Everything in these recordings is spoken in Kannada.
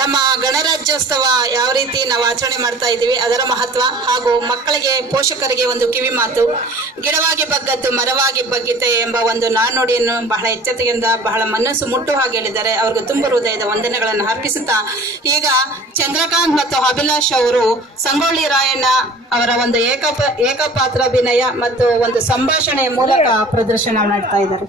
ನಮ್ಮ ಗಣರಾಜ್ಯೋತ್ಸವ ಯಾವ ರೀತಿ ನಾವು ಆಚರಣೆ ಮಾಡ್ತಾ ಇದ್ದೀವಿ ಅದರ ಮಹತ್ವ ಹಾಗೂ ಮಕ್ಕಳಿಗೆ ಪೋಷಕರಿಗೆ ಒಂದು ಕಿವಿ ಮಾತು, ಗಿಡವಾಗಿ ಬಗ್ಗದ್ದು ಮರವಾಗಿ ಬಗ್ಗಿತೆ ಎಂಬ ಒಂದು ನಾಣ್ಣುಡಿಯನ್ನು ಬಹಳ ಎಚ್ಚರಿಕೆಯಿಂದ ಬಹಳ ಮನಸ್ಸು ಮುಟ್ಟು ಹಾಗೆ ಹೇಳಿದ್ದಾರೆ. ಅವ್ರಿಗೆ ತುಂಬ ಹೃದಯದ ವಂದನೆಗಳನ್ನು ಅರ್ಪಿಸುತ್ತಾ ಈಗ ಚಂದ್ರಕಾಂತ್ ಮತ್ತು ಅಭಿಲಾಷ್ ಅವರು ಸಂಗೊಳ್ಳಿ ರಾಯಣ್ಣ ಅವರ ಒಂದು ಏಕಪಾತ್ರಾಭಿನಯ ಮತ್ತು ಒಂದು ಸಂಭಾಷಣೆಯ ಮೂಲಕ ಪ್ರದರ್ಶನ ಮಾಡ್ತಾ ಇದ್ದಾರೆ.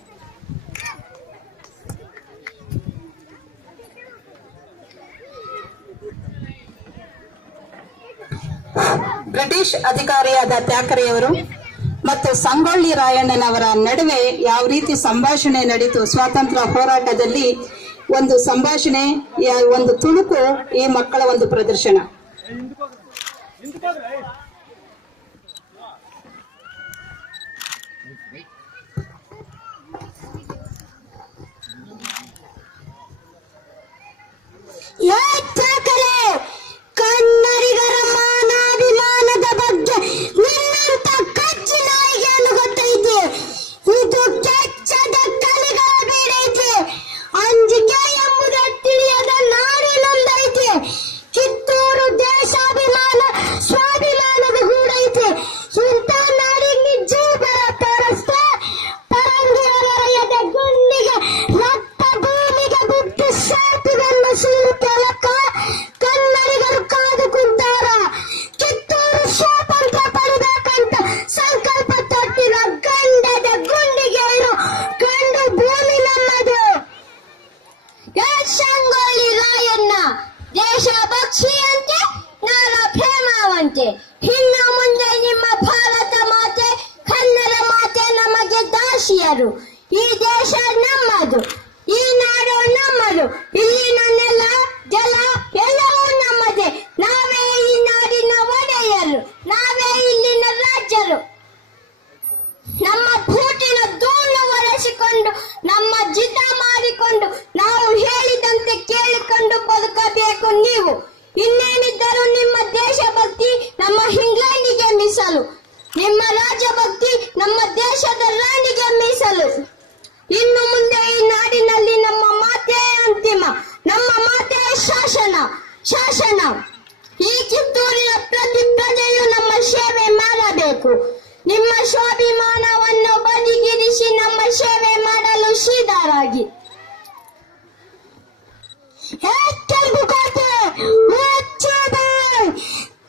ಬ್ರಿಟಿಷ್ ಅಧಿಕಾರಿಯಾದ ಥ್ಯಾಕರೆಯವರು ಮತ್ತು ಸಂಗೊಳ್ಳಿ ರಾಯಣ್ಣನವರ ನಡುವೆ ಯಾವ ರೀತಿ ಸಂಭಾಷಣೆ ನಡೀತು, ಸ್ವಾತಂತ್ರ್ಯ ಹೋರಾಟದಲ್ಲಿ ಒಂದು ಸಂಭಾಷಣೆ, ಒಂದು ತುಣುಕು ಈ ಮಕ್ಕಳ ಒಂದು ಪ್ರದರ್ಶನ. ಕನ್ನಡಿಗರ ಮಾನಾಭಿಮಾನದ ಬಗ್ಗೆ ನಿನ್ನಂತ ಕಚ್ಚಿ ನಾಯಿಗೆಯನ್ನು ಗೊತ್ತೈತೆ. ಇದು ಕೆಚ್ಚದ ಕಲಿಗಳ ಬೀಡೈತೆ. ಅಂಜಿಕೆ ಎಂಬುದ ತಿಳಿಯದ ನಾಡು ನೊಂದೈತೆ. ಕಿತ್ತೂರು ದೇಶಾಭಿಮಾನ ಸ್ವಾಭಿಮಾನದ ಗೂಡೈತೆ. ಇಂಥ ನಾಡಿಗೆ ಜೀವನ ತೋರಿಸ್ತೆ ಪರಂಗಿಯವರ ಗುಂಡಿಗೆ ರಕ್ತ ಭೂಮಿಗೆ ಬಿಟ್ಟು ಸೇತುವೆಯನ್ನು ಸೀಳುತ್ತಲಕ್ಕ ಕನ್ನಡಿಗರು ಕಾದು ಕುಂತಾರ. ಕಿತ್ತೂರು ಸ್ವಾತಂತ್ರ್ಯ ಪಡೆಬೇಕಂತ ಸಂಕಲ್ಪ ತೊಟ್ಟಿರೋ ಗಂಡದ ಗುಂಡಿಗೆ ಗಂಡು ಭೂಮಿ ನಮ್ಮದು. ಸಂಗೊಳ್ಳಿ ರಾಯಣ್ಣ ದೇಶಭಕ್ತಿಯಂತೆ ನಾಡ ಪ್ರೇಮವಂತೆ. ಇನ್ನು ಮುಂದೆ ನಿಮ್ಮ ಭಾರತ ಮಾತೆ ಕನ್ನಡ ಮಾತೆ ನಮಗೆ ದಾಸಿಯರು. ಈ ದೇಶ ನಮ್ಮದು, ಈ ನಾಡು ನಮ್ಮದು, ಇಲ್ಲಿನ ನೆಲ ಜಲ ಎಲ್ಲವೂ ನಮ್ಮದೇ. ನಾವೇ ಈ ನಾಡಿನ ಒಡೆಯರು, ನಾವೇ ಇಲ್ಲಿನ ರಾಜರು. ನಮ್ಮ ಬೂಟಿನ ಧೂಳು ಒರೆಸಿಕೊಂಡು ನಮ್ಮ ಜಿದ್ದ ಮಾಡಿಕೊಂಡು ನಾವು ಹೇಳಿದಂತೆ ಕೇಳಿಕೊಂಡು ಬದುಕಬೇಕು. ನೀವು ಇನ್ನೇನಿದ್ದರೂ ನಿಮ್ಮ ದೇಶಭಕ್ತಿ ನಮ್ಮ ಇಂಗ್ಲೆಂಡಿಗೆ ಮೀಸಲು, ನಿಮ್ಮ ರಾಜಭಕ್ತಿ ನಮ್ಮ ದೇಶದ ರಾಣಿಗೆ ಮೀಸಲು. ಇನ್ನು ಮುಂದೆ ಈ ನಾಡಿನಲ್ಲಿ ನಮ್ಮ ಮಾತೆ ಅಂತಿಮ, ನಮ್ಮ ಮಾತೆ ಶಾಸನ. ಈ ಕಿತ್ತೂರಿನ ಪ್ರತಿ ಪ್ರಜೆಯು ನಮ್ಮ ಸೇವೆ ಮಾಡಬೇಕು. ನಿಮ್ಮ ಸ್ವಾಭಿಮಾನವನ್ನು ಬದಿಗಿರಿಸಿ ನಮ್ಮ ಸೇವೆ ಮಾಡಲು ಸಿದ್ಧರಾಗಿ.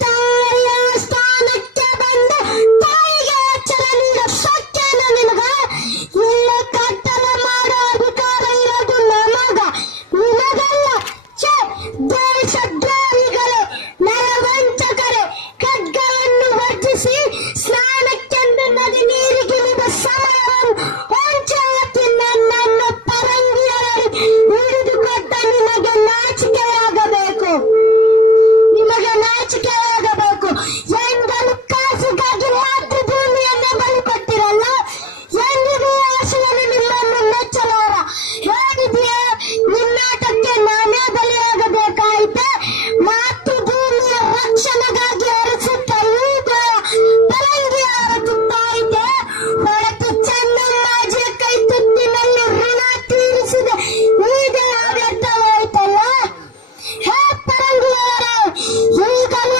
ತಾಯಿಯ ಸ್ಥಾನಕ್ಕೆ ಬಂದ ತಾಯಿಗೆ ಎಚ್ಚರ ನೀಡ ಸತ್ಯನ ನಿನಗ. ಇಲ್ಲ ಕಟ್ಟಲ ಮಾಡೋ ಅಧಿಕಾರ ಇರೋದು ನಮಗ, ನಿಮಗಲ್ಲ. ದೇಶದ್ರೋಹಿಗಳೇ, ನರವಂಚಕರೇ, ಖಡ್ಗವನ್ನು ವರ್ಜಿಸಿ ಸ್ನಾನಕ್ಕೆಂದು ನದಿ ನೀರಿಗಿಳಿದ ಸಮಯವನ್ನು ಹೊಂಚಿ ನನ್ನನ್ನು ಪರಂಗಿಯರಲ್ಲಿ ಹಿಡಿದುಕೊಟ್ಟ ನಿಮಗೆ ನಾಚಿಕೆಯಾಗಬೇಕು. ಎಂದನು ಕಾಸಿಗಾಗಿ ಮಾತೃಭೂಮಿಯನ್ನೇ ಬಲಿಕೊಟ್ಟಿರಲ್ಲ. ಎಂದಿಗೂ ಆಶೆಯನ್ನು ನಿಮ್ಮನ್ನು ಮೆಚ್ಚಲಾರ. ಹೇಳಿದೆಯೇ ನಿನ್ನಾಟಕ್ಕೆ ನಾನೇ ಬಲಿಯಾಗಬೇಕಾಯಿತೆ. ಮಾತೃಭೂಮಿಯ ರಕ್ಷಣೆಗಾಗಿ ಹರಿಸುತ್ತ ಈಗ ಪರಂಗಿಯ ಹೊರತುತ್ತಾಯಿತೆ. ಹೊರತು ಚೆನ್ನಮ್ಮಾಜಿಯ ಕೈ ತುತ್ತಿನಲ್ಲಿ ಋಣ ತೀರಿಸಿದೆ ಈಗ ವ್ಯರ್ಥವಾಯಿತಲ್ಲ. ಹೇ ಪರಂಗಿಯವರೇ, ಈಗಲೂ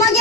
ನಮಗೆ